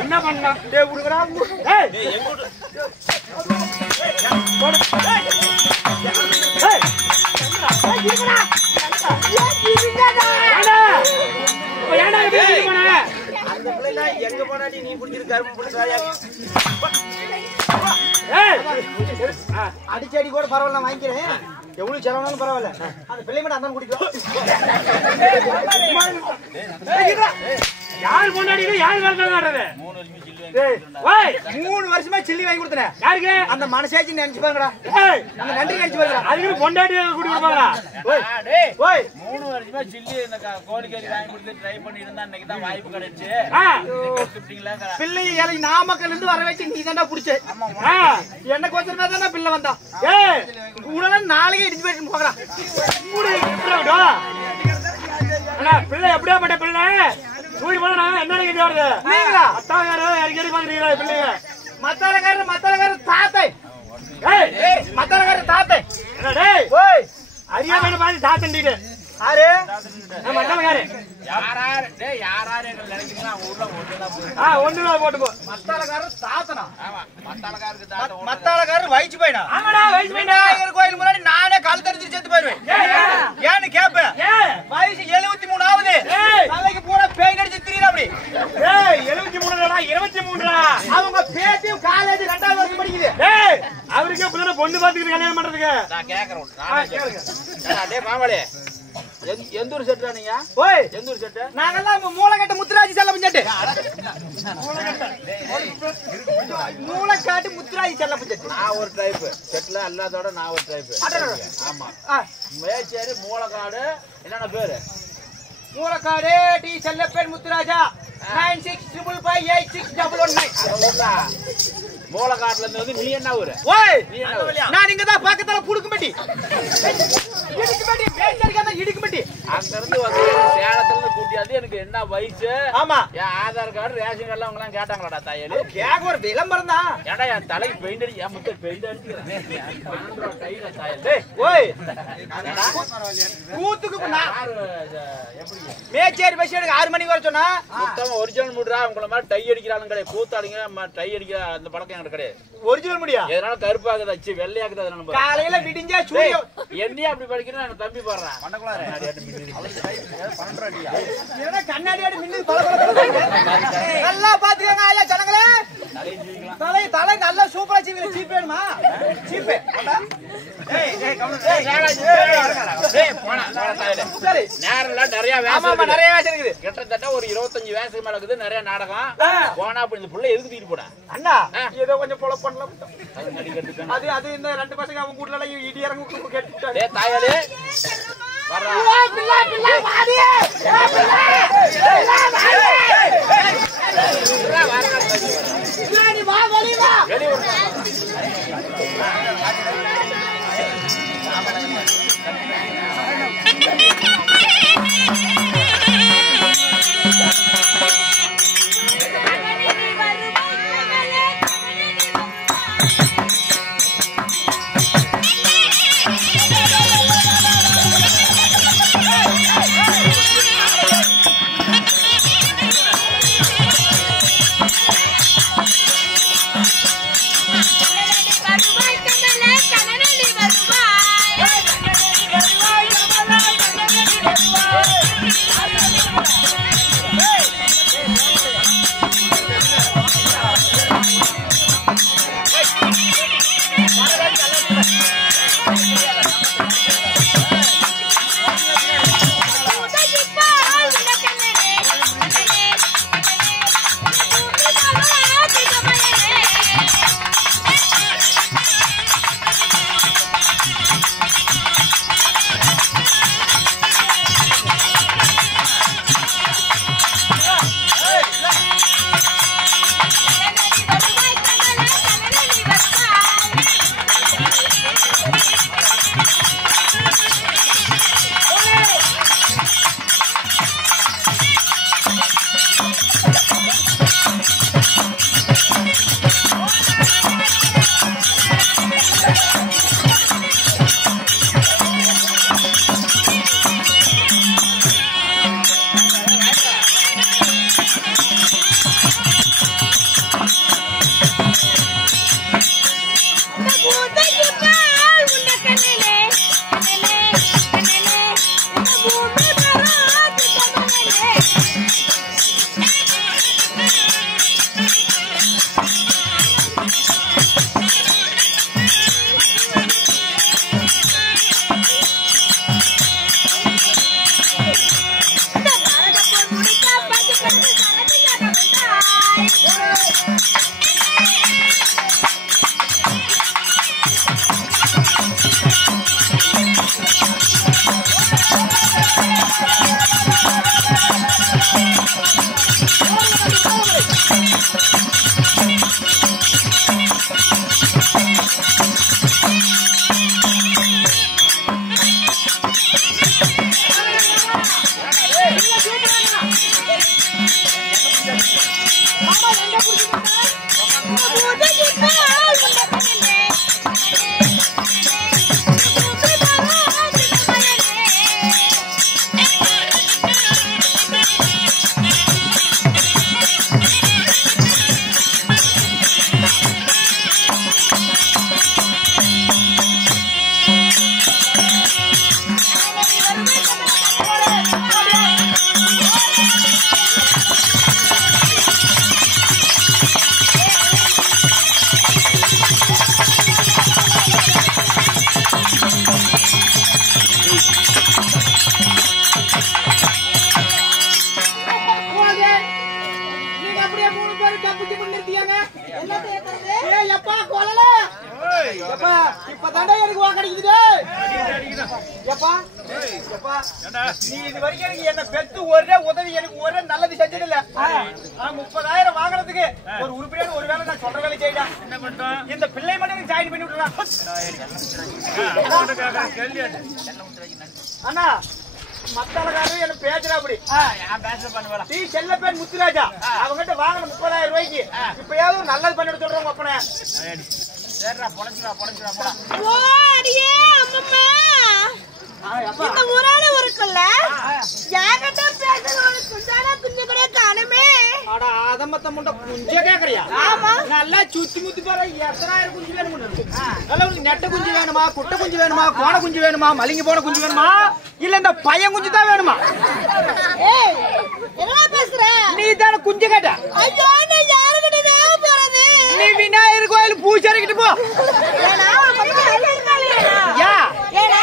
என்ன பண்ணா எங்க போனாடி நீ பிடிச்சிருக்காரு அடிச்சடி கூட பரவாயில்ல வாங்கிக்கிறேன் எவ்வளவு செலவுனாலும் பரவாயில்ல அந்த பிள்ளை மட்டும் அந்த குடிக்கும் யாரு முன்னாடி யாரு காட்டுறது 3 வருஷமா சில்லி வாங்கி கொடுத்தேன் யாருக்கு அந்த மனசாட்சி நினைச்சு பாருங்கடா அந்த நன்றி நினைச்சு பாருங்க அதுக்கு பொண்டாட்டி கூட்டி கொடுப்பாங்களா 3 வருஷமா சில்லி இந்த கோழிக்கறி வாங்கி கொடுத்து ட்ரை பண்ணி இருந்தா இன்னைக்கு தான் வாய்ப்பு கிடைச்சு பிள்ளை நாமக்கல்ல இருந்து வர வச்சு நீ தாண்டா புடிச்ச என்ன கொஞ்சம் தானே பிள்ளை வந்தா உடனே நாளைக்கு இடிச்சு போயிட்டு போகலாம் பிள்ளை எப்படியா பட்ட பிள்ளை சூடி போனா என்ன கேட்டு வருது மத்தாளக்காரர் இறக்கி பாக்குறீங்களா பிள்ளைங்க மத்தாளக்காரர் தாத்தை மத்தாளக்காரர் தாத்தை அறியாம பாதி தாத்தண்டிட்டு யாரு மத்தாளக்காரு ஒண்ணுதான் போட்டு போ மத்தாளக்காரர் தாத்தனா மத்தாளக்காரர் வயிற்று பையனா கோயில் முன்னாடி நானே கால் தரிச்சு செத்து போயிருவேன் ஏன்னு கேப்பேன் வயசு 73 ஆகுது தலைக்கு பூரா பெயிண்ட் அடிச்சு திரியற அப்படி 73 23 அவங்க பேத்தியும் காலேஜ் 2வது வருஷம் படிக்குது அவருக்கு புள்ள பொண்ணு பாத்துக்கிட்டு கல்யாணம் பண்றதுக்கு நான் கேக்குறேன் டேய் மாமாளே எந்தூர் செட்டா நீங்க ஓய் எந்தூர் செட்ட நாங்கெல்லாம் மூலக்கட்ட முத்துராஜி செல்லப்பன் செட்டு மூலக்காட்டு முத்துராஜி செல்லப்பன் செட்டு நான் ஒரு டைப் செட்ல எல்லாத்தோட நான் ஒரு டைப் ஆமா மேச்சேரி மூலக்காடு என்னன்னா பேரு மூலக்காடு டி செல்லப்பன் முத்துராஜா 96558619 மூலக்காட்டுல இருந்து வந்து நீ என்ன ஊரு ஓய் நான் இங்க தான் பக்கத்துல புடுக்கும்பட்டி இடுக்கும்பட்டி பேச்சரிக்காத இடுக்கும்பட்டி அங்க இருந்து வந்து சேலத்துல இருந்து கூட்டியாந்து எனக்கு என்ன வயசு ஆமா என் ஆதார் கார்டு ரேஷன் கார்டு அவங்க எல்லாம் கேட்டாங்களாடா தாயலு கேக்க ஒரு விளம்பரம் தான் ஏடா என் தலைக்கு பெயிண்ட் அடி என் முட்டை பெயிண்ட் அடிச்சுக்கிறேன் ஆந்திரா டைல தாயல் டேய் ஓய் கூத்துக்கு நான் எப்படி மேச்சேரி பஸ் எனக்கு 6 மணிக்கு வர சொன்னா சுத்தமா ஒரிஜினல் மூடுறா உங்கள மாதிரி டை அடிக்கிறாங்க கடை கூத்தாடிங்க டை அடிக்கிற அந்த பழக்கம் எனக்கு கிடையாது ஒரிஜினல் முடியா எதனால கருப்பாகுது அச்சு வெள்ளையாகுது அதனால காலையில விடிஞ்சா சூரியன் என்னைய அப்படி படிக்கிறேன் எனக்கு தம்பி போடுறான் பண்ணக்குளாரே என்ன கண்ணாடி அடி மின்னி நல்லா பாத்துக்கங்க ஐயா ஜனங்களே தலை நல்லா சூப்பரா சீவில சீப் வேணுமா சீப் சரி நேரம்லாம் நிறைய வேஷம் நிறைய வேஷம் இருக்குது கிட்டத்தட்ட ஒரு 25 வேஷம் மேல இருக்குது நிறைய நாடகம் போனா அப்படி இந்த புள்ள எதுக்கு தூக்கிட்டு போடா அண்ணா ஏதோ கொஞ்சம் பொல பண்ணலாம் அது இந்த 2 பசங்க அவங்க கூட்ல எல்லாம் இடி இறங்க கேட்டுட்டாங்க டேய் தாயாலே வரா பிள்ளை வாடி நீ வா வெளிய வா எப்பா இப்பதானே எனக்கு வா கிடைக்குது எப்பா எப்பா நீ இது வரைக்கும் எனக்கு என்ன பெத்து ஒரே உதவி எனக்கு ஒரே நல்லது செஞ்சது இல்ல 30,000 வாங்குறதுக்கு ஒரு உருப்படியான ஒரு வேலை நான் சொல்ற வேலை செய்யடா என்ன பண்றோம் இந்த பிள்ளை மட்டும் எனக்கு ஜாயின் பண்ணி விட்டுறா அண்ணா மத்தவங்க என்ன பேசுறா அப்படி பேச பண்ணுவா நீ செல்ல பேர் முத்துராஜா அவங்கிட்ட வாங்கின 30,000 ரூபாய்க்கு இப்பயாவது நல்லது பண்ணிட்டு சொல்றோம் அப்பனே சரிடா பொளச்சுடா போடா ஓ அடியே அம்மா இந்த ஊரான ஊருக்குள்ள யார்கிட்ட பேசுறது குஞ்சானா குஞ்சு கூட காணுமே அட ஆதமத்த முண்ட குஞ்சே கேக்குறியா ஆமா நல்லா சுத்தி முத்தி பாரு எத்தனாயிரம் குஞ்சு வேணும் நல்லா உங்களுக்கு நெட்ட குஞ்சு வேணுமா குட்டை குஞ்சு வேணுமா கோண குஞ்சு வேணுமா மலிங்கி போன குஞ்சு வேணுமா இல்ல இந்த பையன் குஞ்சு தான் வேணுமா ஏய் என்ன பேசுற நீ தான குஞ்சு கேட்ட ஐயோ நீ யார்கிட்ட போறது நீ விநாயகர் கோயில் பூஜாரி கிட்ட போ ஏனா யா ஏனா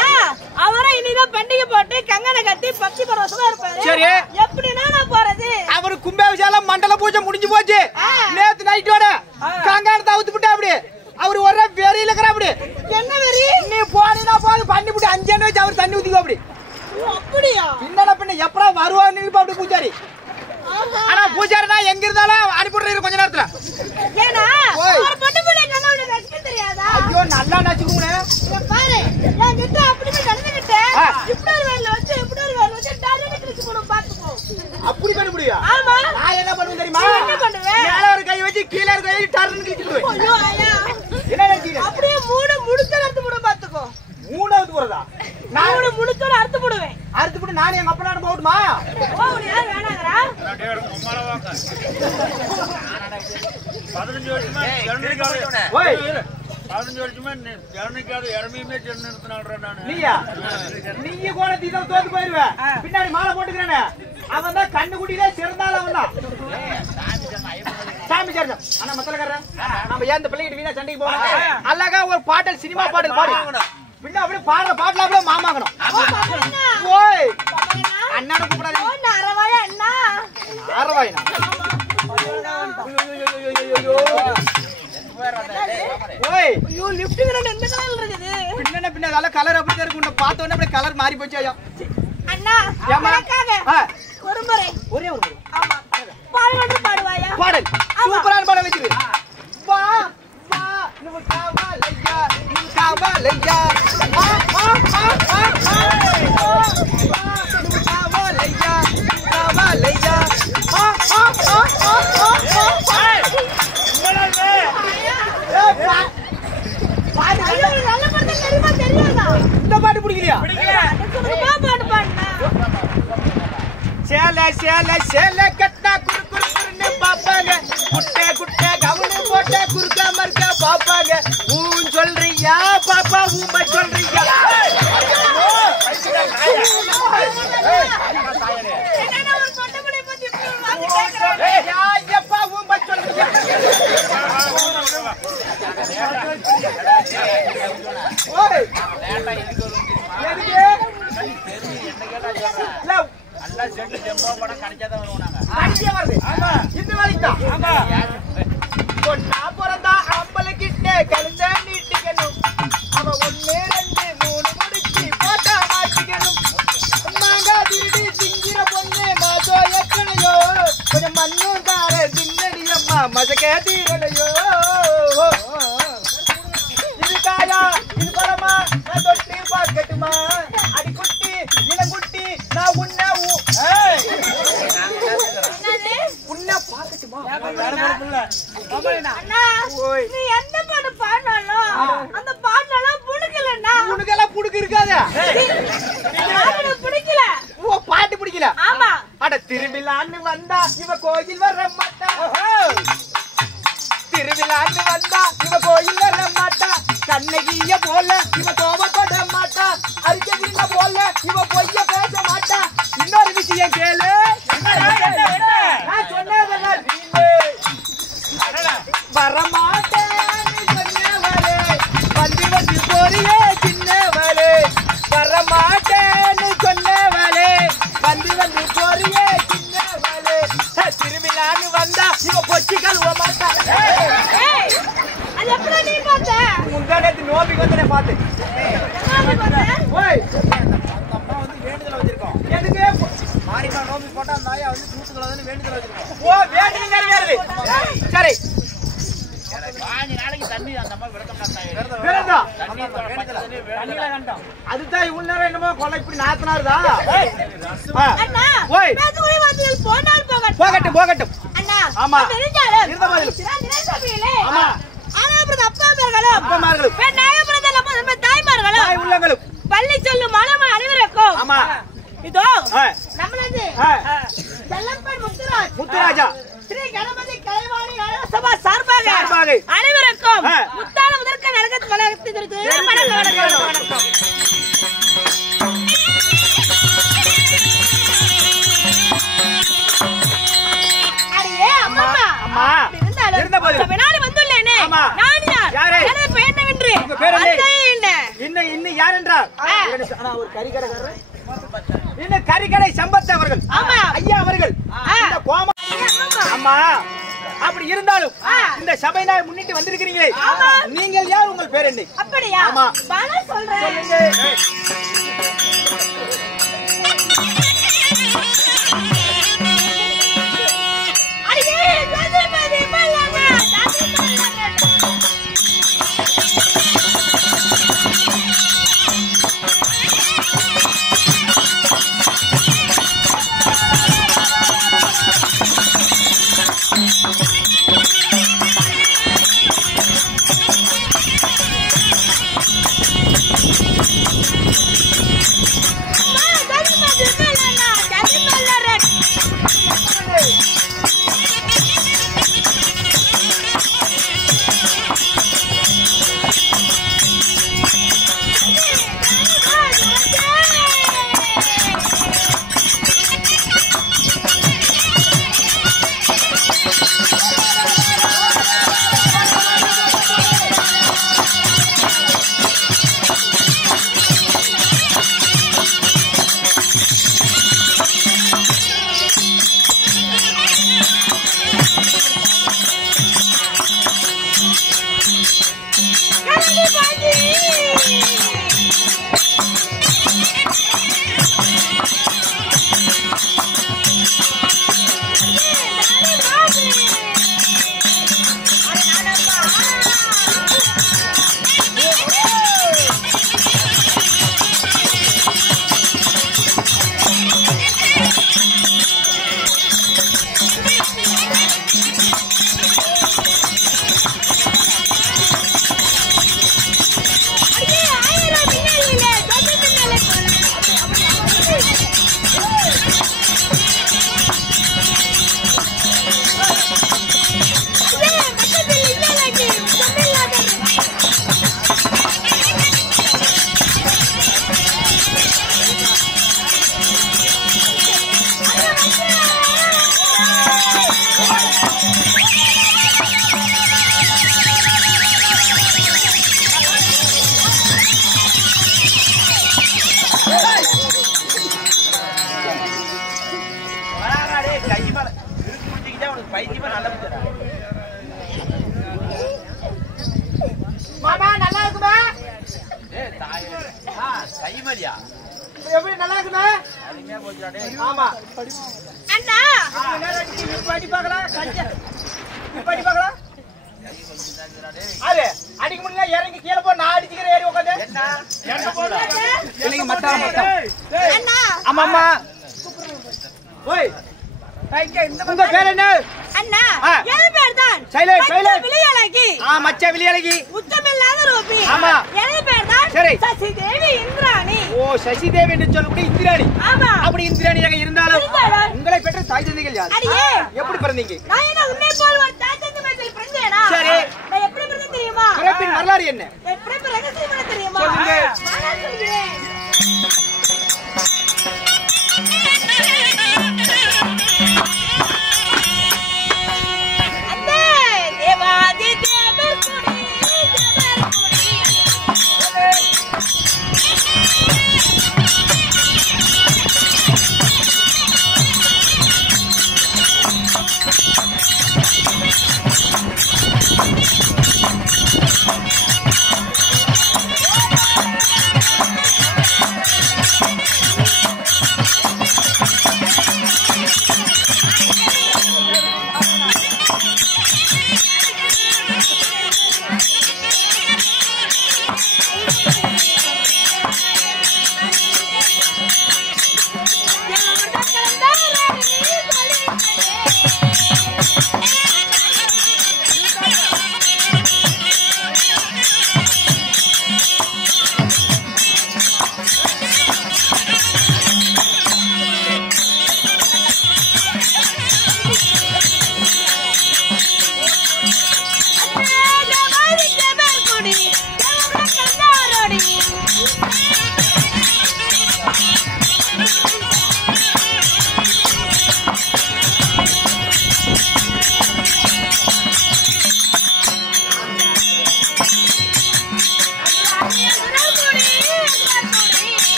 அவரே இனிதான் பண்டிகை போட்டு கங்கனை கட்டி பக்தி பரவசமா இருப்பாரு சரி எப்படினா நான் போறது அவர் கும்பாபிஷேகம் மண்டல பூஜை முடிஞ்சு போச்சு நேத்து நைட் வர கங்காணத்தை அவுத்துட்டா அப்படி அவர் ஒரே வெறியில இருக்கற அப்படி என்ன வெறி நீ போனினா போது பண்ணி விட்டு 5 எண்ணெய் வச்சு அவர் தண்ணி ஊத்திக்கோ அப்படி அப்படியா பின்ன எப்படா வருவான்னு அப்படி பூஜாரி ஆனா பூஜாரி நான் எங்க இருந்தாலும் அனுப்பிடுறீங்க கொஞ்ச நேரத்துல ஏனா ஒரு பொண்ணு புள்ள கண்ணாடி கட்ட தெரியாதா ஐயோ நல்லா நச்சுக்குனே பாரு நான் கிட்ட அப்படியே நடந்துக்கிட்டே இப்படி ஒரு வேலை வச்சு டார்கெட் கிளிக் பண்ணு பாத்துக்கோ அப்படி பண்ண முடியா ஆமா நான் என்ன பண்ணுவேன் தெரியுமா என்ன பண்ணுவே மேல ஒரு கை வச்சு கீழ ஒரு கை டார்கெட் கிளிக் பண்ணுவேன் ஐயோ ஐயா என்ன நினைச்சீங்க அப்படியே முடுக்க அறுத்து போடு பாத்துக்கோ மூணாவது போறதா நான் முடுக்க அறுத்து போடுவேன் அறுத்து போட்டு நான் எங்க அப்பா நாடு போடுமா ஓ நீ யார் வேணாங்கறா நான் டேய் உம்மால வாங்க 15 வருஷமா ஜர்னிக்காது ஓய் 15 வருஷமா ஜர்னிக்காது எரமியுமே ஜர்னி நிறுத்துனாங்கடா நான் நீயா நீ கோண தீத தோத்து போயிடுவே பின்னாடி மாலை போட்டுக்கறனே அவன் தான் கண்ணு குட்டிலே சிறந்தால அவன் தான் சாமி சரணம் அண்ணா மத்தலகற நாம ஏன் இந்த பிள்ளைகிட்ட வீணா சண்டைக்கு போறோம் அழகா ஒரு பாடல் சினிமா பாடல் பாடு பின்ன அப்படியே பாடுற பாட்டுல அப்படியே மாமாங்கணும் ஓய் அண்ணாட கூப்பிடாதே ஓ நரவாயா அண்ணா அரவாயினா ஓய் ஐயோ லிஃப்ட் கிட்ட எந்த கலர்ல இருக்குது பின்ன கலர் அப்படி இருக்கு உன்னை பார்த்த உடனே அப்படியே கலர் மாறி போச்சு ஐயா அண்ணா எனக்காக ஒரு முறை ஒரே ஒரு முறை ஆமா பாடல் பாடுவாயா பாடல் சூப்பரான பாடல் வச்சிரு வா வா நீ காவலையா வா வா வா வா நீ காவலையா வா வா வா ஐயோ நல்ல பாட்டு தெரியுமா தெரியாதா இந்த பாட்டு பிடிக்கலையா பாட்டு பாடுனா சேல கட்டா குறுன்னு பாப்பாங்க குட்டை கவுனு போட்ட குறுக்க மறுக்க பாப்பாங்க ஊன் சொல்றியா பாப்பா ஊம்ப சொல்றியா என்னன்னா ஒரு பொண்ணு புடி பத்தி வாங்கி கேக்குறேன் எப்பா ஊம்ப சொல்றியா ஓய் எதுக்கு நல்லா செட்டு டெம்போ படம் கடிச்சாதான் வருவாங்க அடிச்சே வருது ஆமா இந்த வேலைக்கு தான் ஆமா பொண்ணா பிறந்தா அம்பல கிட்ட கழுத நீட்டிக்கணும் அவ 1 2 3 முடிச்சு போட்டா மாட்டிக்கணும் மாங்கா திருடி திங்கிற பொண்ணு மாசோ எத்தனையோ கொஞ்சம் மண்ணு தார தின்னடி அம்மா மசக்க தீரலையோ இது காயா இது பழமா நான் தொட்டி பாக்கட்டுமா அடி குட்டி இளங்குட்டி நான் உன்ன உன்ன பாக்கட்டுமா அண்ணா நீ எந்த பாட்டு பாடினாலும் அந்த பாட்டுலாம் பிடிக்கலண்ணா உனக்கெல்லாம் புடுக்கு இருக்காதே பிடிக்கல ஓ பாட்டு பிடிக்கல ஆமா அட திருவிழான்னு வந்தா இவ கோயில் வர மாட்டா திருவிழான்னு வந்தா இவ கோயில் வர மாட்டா கண்ணகிய போல இவ கோபப்பட மாட்டா அரிக்கவில்ல போல இவ பொய்ய பேச மாட்டா இன்னொரு விஷயம் கேளு நான் சொன்னதெல்லாம் வரமாட்டேன்னு சொன்னவளே வந்து போறியே சின்னவளே வரமாட்டேன்னு சொன்னவளே வந்து போறியே சின்னவளே திருவிழான்னு வந்தா இவ பொச்சி கழுவ மாட்டா அது எப்படி நீ பார்த்த முந்தானத்து ஓ வேண்டியது நிறைவேறுது. சரி அதுதான் இவ்வளவு நேரம் என்னமோ கொலை இப்படி நாத்தினாருதா. போகட்டும் போகட்டும். ஆமா தாய்மார்களும் பள்ளி செல்லும் மாணவர்கள் அனைவருக்கும் ஆமா இதோ நம்மளது செல்லப்பன் முத்துராஜா ஸ்ரீ கணபதி கலைவாணி சபா சார்பாக அனைவருக்கும் முத்தான முதற்க நலகத் கழகத்திற்கு வணக்கம். அடியே அம்மா அம்மா இருந்த போது பின்னாடி வந்துள்ளேனே நான் யார் எனது பெயர் என்னவென்று இன்னும் யார் என்றால் ஒரு கறிக்கடைக்காரர் இன்னும் கறிக்கடை சம்பத் அவர்கள் ஐயா அவர்கள் இந்த கோமா அம்மா அப்படி இருந்தாலும் இந்த சபை நாள் முன்னிட்டு வந்திருக்கிறீங்களே நீங்கள் யார் உங்கள் பேர் என்ன? அப்படியா? ஆமா சொல்றேன். மாமா நல்லா இருக்குமா? கைமலியா எப்படி நல்லா இருக்குமா? ஆமா அண்ணா பாடி பார்க்கலாம் பாடி பார்க்கலாம் அரே அடிக்க முடியல இறங்கி கீழ போ நான் அடிச்சிக்கிறேன் ஏறி உட்கார்ந்து என்ன இறங்க போடா இல்லங்க மத்தால அண்ணா ஆமா அம்மா ஓய் உங்க பேர் என்ன? அண்ணா என் பேர் தான் சைலண்ட் விளையாளகி. மச்ச விளையாளகி உச்சமில்லாத ரூபி. ஆமா என் பேர் தான் சரி சசி தேவி இந்திராணி. ஓ சசி தேவி என்று சொல்லக்கூடிய இந்திராணி. ஆமா அப்படி இந்திராணியாக இருந்தாலும் உங்களை பெற்ற தாய் தந்தைகள் யார்? அடியே எப்படி பிறந்தீங்க? நான் என்ன உன்னை போல் ஒரு தாய் தந்தை மேல் பிறந்தேனா? சரி நான் எப்படி பிறந்தேன் தெரியுமா? பிறப்பின் வரலாறு என்ன? எப்படி ரகசியம் என்ன தெரியுமா? சொல்லுங்க. நான் சொல்கிறேன்.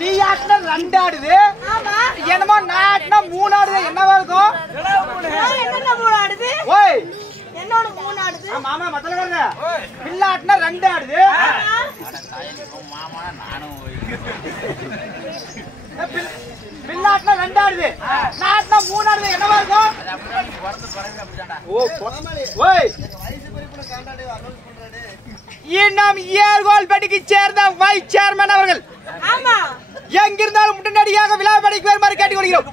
நீ ஆட்டின ரெண்டு ஆடுது, என்னமோ நான் ஆட்டினா மூணு ஆடுது. என்னவா இருக்கும்? என்னோட மூணு ஆடுது. மாமா மத்தல வாங்க. பில்ல ஆட்டினா ரெண்டு ஆடுது. பில்ல ஆட்டினா ரெண்டு ஆடுது, நான் ஆட்டினா மூணு ஆடுது. என்னவா இருக்கும்? ஓய் இன்னும் ஏர்கோல்பட்டிக்கு சேர்ந்த வைஸ் சேர்மன் அவர்கள் எங்கிருந்தாலும் உடனடியாக விழாபடிக்கு வருமாறு கேட்டுக்கொள்கிறோம்.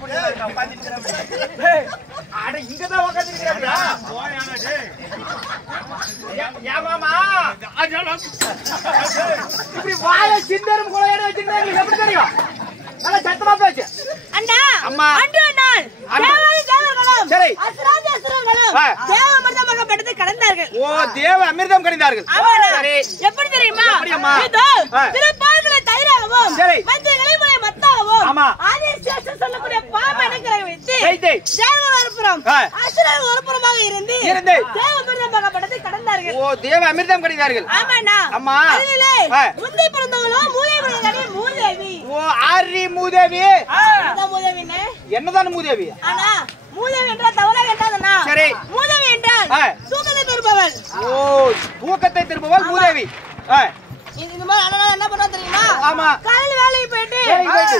இப்படி வாய சிந்தரும் கூட வச்சுக்கிட்டு எப்படி தெரியும்? நல்லா சத்தமா பேச்சு. அண்ணா அம்மா அன்று நாள் தேவர்களும் சரி அசுராஜ அசுரங்களும் தேவ அமிர்தமாக படுத்து கடந்தார்கள். ஓ தேவ அமிர்தம் கடைந்தார்கள். சரி எப்படி தெரியுமா? எப்படியம்மா? இதோ திருப்பால்களை தயிராகவும் சரி மஞ்சள் இலைமலை மத்தாகவும் ஆமா ஆதிசேஷன் சொல்லக்கூடிய பாம்பனை கிரக வைத்து வைத்து தேவ ஒருபுறம் அசுரர்கள் ஒருபுறமாக இருந்து தேவ அமிர்தமாக படுத்து கடந்தார்கள். ஓ தேவ அமிர்தம் கடைந்தார்கள். ஆமாண்ணா. அம்மா அதிலே முந்தை பிறந்தவங்களும் மூதேவி மூதேவி. ஓ ஆரி மூதேவி. மூதேவின்னு என்னதான் மூதேவி? ஆனா மூதேவி என்றால் தவறாக என்றாதனா? சரி மூதேவி என்றால் தூக்கத்தை திருப்பவள். ஓ தூக்கத்தை திருப்பவள் மூதேவி. இந்த மாதிரி அண்ணா என்ன பண்ணா தெரியுமா? ஆமா காலையில வேலைக்கு போயிட்டு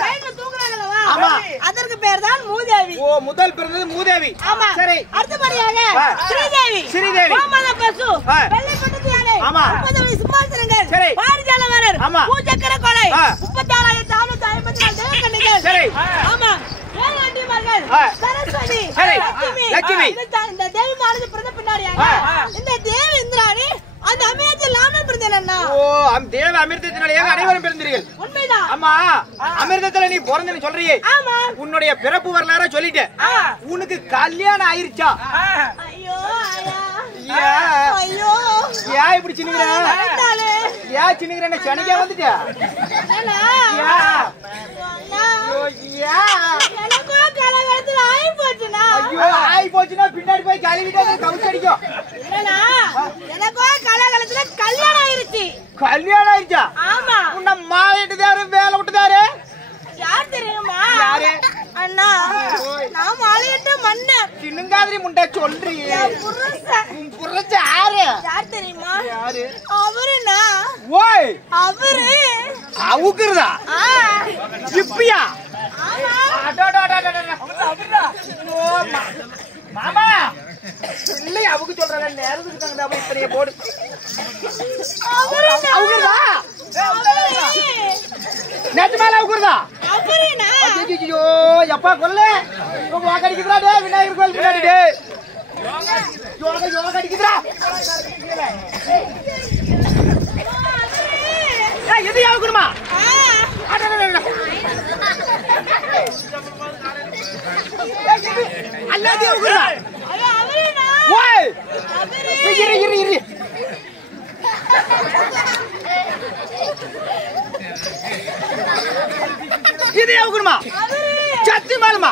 நைட்ல தூங்குறாங்களா? ஆமா அதற்கு பேர் தான் மூதேவி. ஓ முதல் பிறந்தது மூதேவி. ஆமா சரி அடுத்தபடியாக ஸ்ரீதேவி. ஸ்ரீதேவி கோமத பசு வெள்ளை பட்டத்து யானை 30 சிம்மாசனங்கள் சரி பாரிஜால மலர் பூச்சக்கர கொலை 34654 தேவகன்னிகள் சரி ஆமா ஏழாண்டிமார்கள் சரஸ்வதி லட்சுமி இந்த தேவி மானது பிறந்த பின்னாடியாக இந்த தேவி இந்திராணி அந்த அமிர்தத்தில் நானும் பிறந்தேன்னா. ஓ தேவ அமிர்தத்தினாலே அனைவரும் பிறந்தீர்கள். உண்மைதான். அம்மா அமிர்தத்துல நீ பிறந்தன்னு சொல்றியே. ஆமா உன்னுடைய பிறப்பு வரலாற சொல்லிட்டே. உனக்கு கல்யாணம் ஆயிருச்சா? ஐயோ ஐயா ஐயோ ஏன் இப்படி சின்னுங்கற? ஏன் சின்னுங்கறன சனிக்கா வந்துட்ட? அண்ணா ஐயா ஐயோ எனக்கு கலகலத்துல ஆயி போச்சுனா. ஐயோ ஆயி போச்சுனா பின்னாடி போய் கழுவிட்டே கவுச்சு அடிக்கும். இல்லனா எனக்கு கலகலத்துல கல்யாணம் ஆயிருச்சு. கல்யாணம் ஆயிருச்சா? ஆமா. உன்ன மாயிட்டுதாரு வேலை விட்டுதாரு. யார் சின்னங்காதிரி முண்டை சொல்றீ புரட்சி யார் தெரியுமா? யாரு அவருனா? ஓய் அவரு அவுக்குறதா இப்பயா? மாமா இல்லை அவுக்கு சொல்ற நேரத்துக்கு தகுந்த இத்தனைய போடு. அவுக்குறதா நேற்று மேல அவுக்குறதா? ஐயோ எப்பா கொல்ல அடிக்குதுடா டே விநாயகர் கோயில் பின்னாடி டே யோகா அடிக்குதுடா. எது அவுக்குறமா? அல்லாதி அவுக்குறதா? ஓய் இரு இது அவுக்குறமா? சத்தி மாலுமா?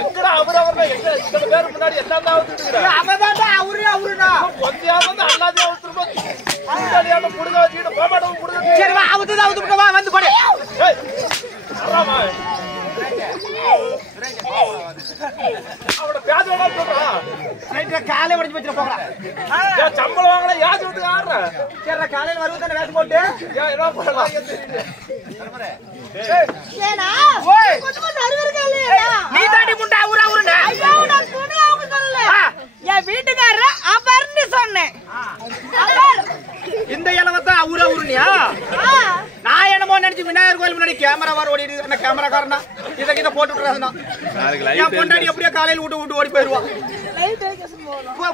எங்கடா அவரவர்னா எங்க இத்தனை பேர் முன்னாடி எல்லாம் அவதாண்டா அவருனா கொஞ்சம் அல்லாதே அவத்துருமா முன்னாடியான புடுங்க வச்சுட்டு போமாட்டோம் புடுங்க. சரி வா அவுத்து வா வந்து போடு. ஆமா அவட பேதோட சொல்றா நைட்ல காலை உடைச்சு வச்சிர போறா. சம்பளம் வாங்கல யாச்சு வந்து ஆறற. சரி காலையில வருவதானே வேஷம் போட்டு என்ன பண்ணலாம் ஏனா ஓய் கொஞ்சம் அருவருக்கலையா? நீ தாடி முண்டா அவருனா? ஐயோ நான் துணி அவங்க சொல்லல. என் வீட்டுக்காரர அவர்னு சொன்னேன். இந்த இலவத்தான் அவருனியா? நான் என்னமோ நினைச்சு விநாயகர் கோயில் முன்னாடி கேமரா வர ஓடிடுது. என்ன கேமராக்காரனா இத போட்டு விட்டுறாதுனா என் பொண்டாடி அப்படியே காலையில விட்டு ஓடி போயிருவா.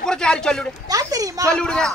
புரட்சி யாரு சொல்லிவிடு. தெரியுமா? சொல்லிவிடுங்க.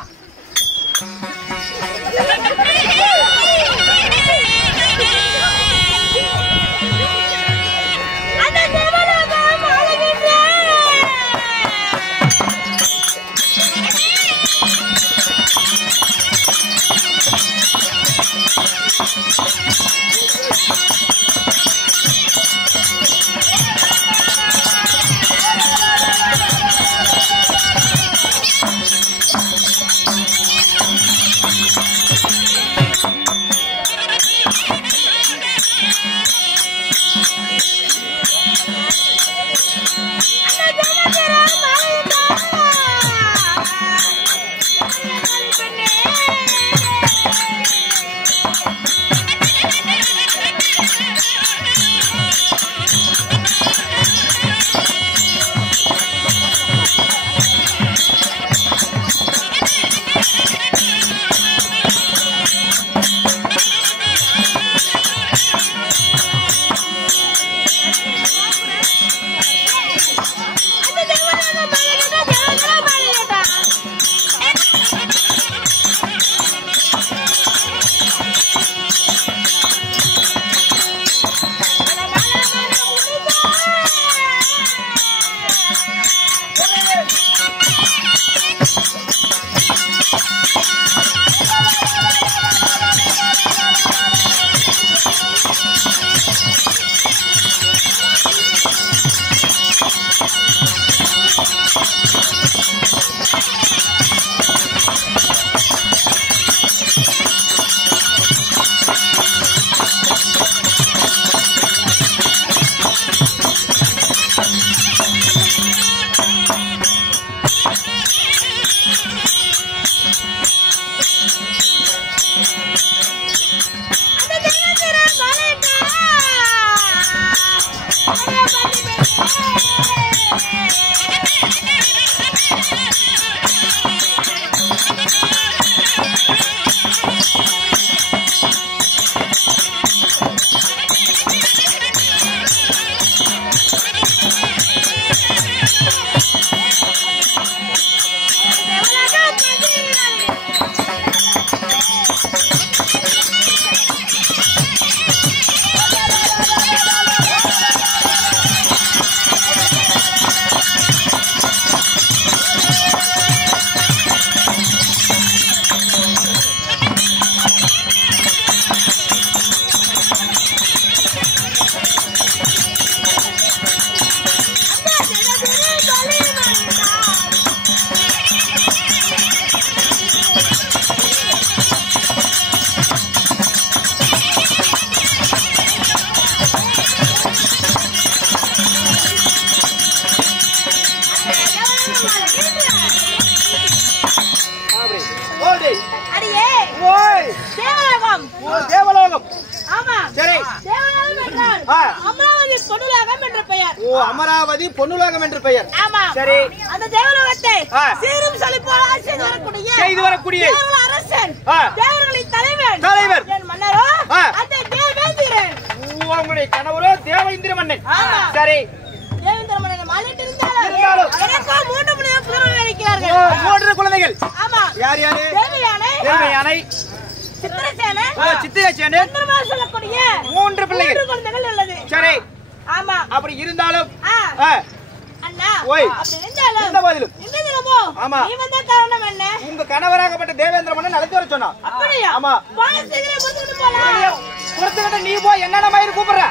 அமராவதி பொன்னுலகம் என்ற பெயர். ஓ, அமராவதி பொன்னுலகம் என்று பெயர். ஆமா. சரி. அந்த தேவலோகத்தை சீரும் செழிப்போடு செய்து வரக்கூடிய தேவ அரசன், தேவர்களின் தலைவர் என் மன்னரோ அந்த தேவேந்திரன். உங்களுடைய கணவரோ தேவேந்திர மன்னன். சரி. தேவேந்திர மன்னனை மாளிட்டு இருந்தாலும் எனக்கு 3 குழந்தைகள் இருக்கிறார்கள். 3 குழந்தைகள். ஆமா. யார் யாரு? தேவயானை, சித்திரசேனன், சித்திரசேனன், சந்திரமா சொல்லக்கூடிய 3 பிள்ளைகள். 3 குழந்தைகள் உள்ளது. சரி. ஆமா. அப்படி இருந்தாலும் அண்ணா, ஓய், அப்படி இருந்தாலும் இந்த பதிலும் இந்த தினமோ நீ வந்த காரணம் என்ன? உங்க கணவராகப்பட்ட தேவேந்திர மன்னன் அழைத்து வர சொன்னா. அப்படியா? ஆமா. பாலசேகரை புடிச்சிட்டு போலாம். புடிச்சிட்டு நீ போ, என்னென்ன மயிர் கூப்பிடுற?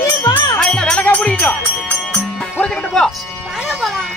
நீ வா. நான் என்ன விலகா புடிக்கிட்டோம். புடிச்சிட்டு போ. வாங்க போலாம்.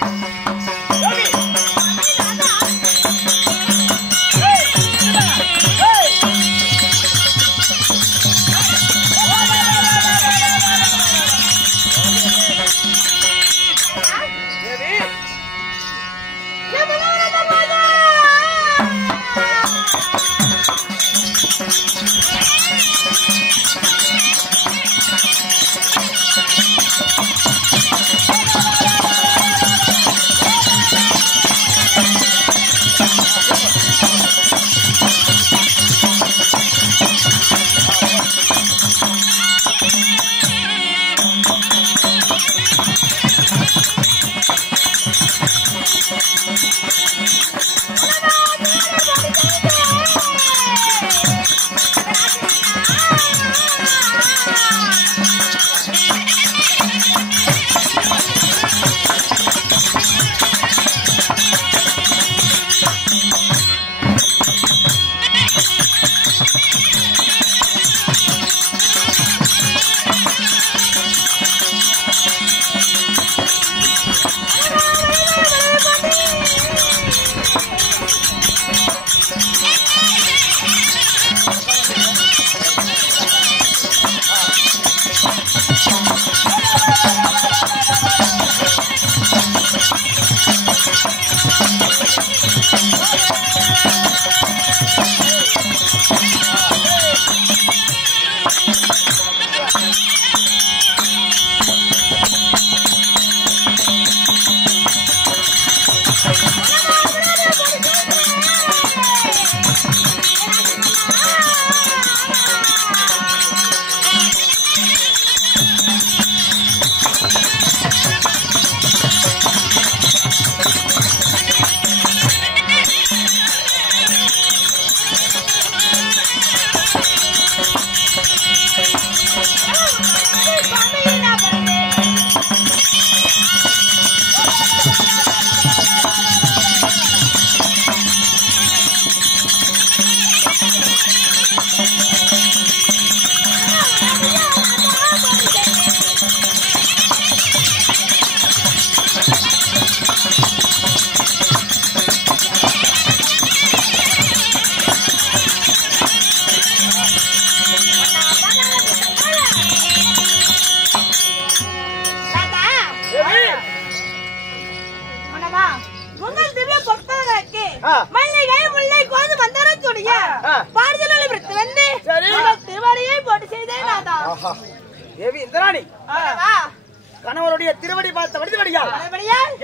கணவருடைய திருவடி பார்த்த வடிவடியால்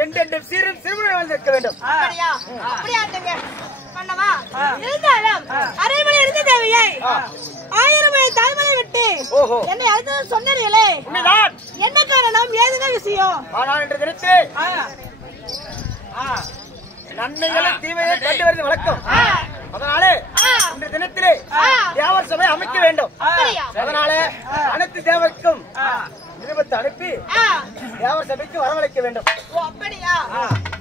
என்றென்றும் சீரும் சிறுவனை வந்திருக்க வேண்டும். அரைமணி இருந்த தேவையை 1000 தாய்மலை விட்டு என்னை அழைத்தது சொன்னீர்களே, என்ன காரணம், ஏதுதான் விஷயம்? ஆனால் என்று நினைத்து நன்மைகளை தீமையை கண்டு வருது வழக்கம். அதனாலே இந்த தினத்திலே தேவர் சபை அமைக்க வேண்டும். அதனால அனைத்து தேவருக்கும் நிருபத்தை அனுப்பி தேவர் சபைக்கு வரவழைக்க வேண்டும். அப்படியா?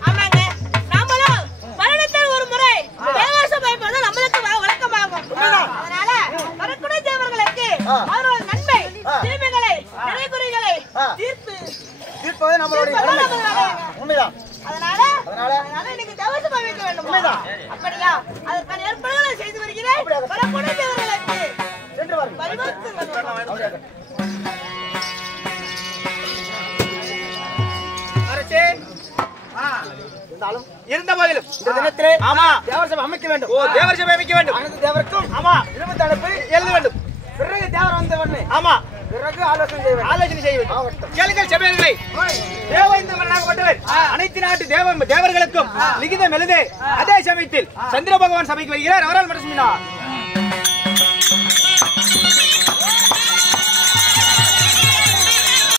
ஆமாங்க, நாமளும் வருடத்தில் ஒரு முறை தேவர் சபை என்பது நம்மளுக்கு வழக்கமாகும். அதனால வரக்கூடிய தேவர்களுக்கு அவர்கள் நன்மை தீமைகளை நிறைகுறைகளை தீர்ப்பது நம்மளுடைய உண்மைதான். அதனால இன்னைக்கு தேவர் சபை வைக்க வேண்டும். அப்படியா? அதற்கான ஏற்பாடுகளை செய்து வருகிறேன். வரக்கூடிய தேவர்களுக்கு சென்று வாருங்கள். இருந்த போதிலும் இந்த தினத்திலே தேவர் சபை அமைக்க வேண்டும். தேவர் சபை அமைக்க வேண்டும். அனைத்து தேவருக்கும் நிருபத்தை அனுப்பி எழுத வேண்டும். பிறகு தேவர் வந்த உடனே பிறகு ஆலோசனை செய்வது. கேளுங்கள் சபையர்களே, தேவேந்திர மன்னனாகப்பட்டவர் அனைத்து நாட்டு தேவர்களுக்கும் லிகிதம் எழுது. அதே சமயத்தில் சந்திர பகவான் சபைக்கு வருகிறார். அவரால் மனசுமினா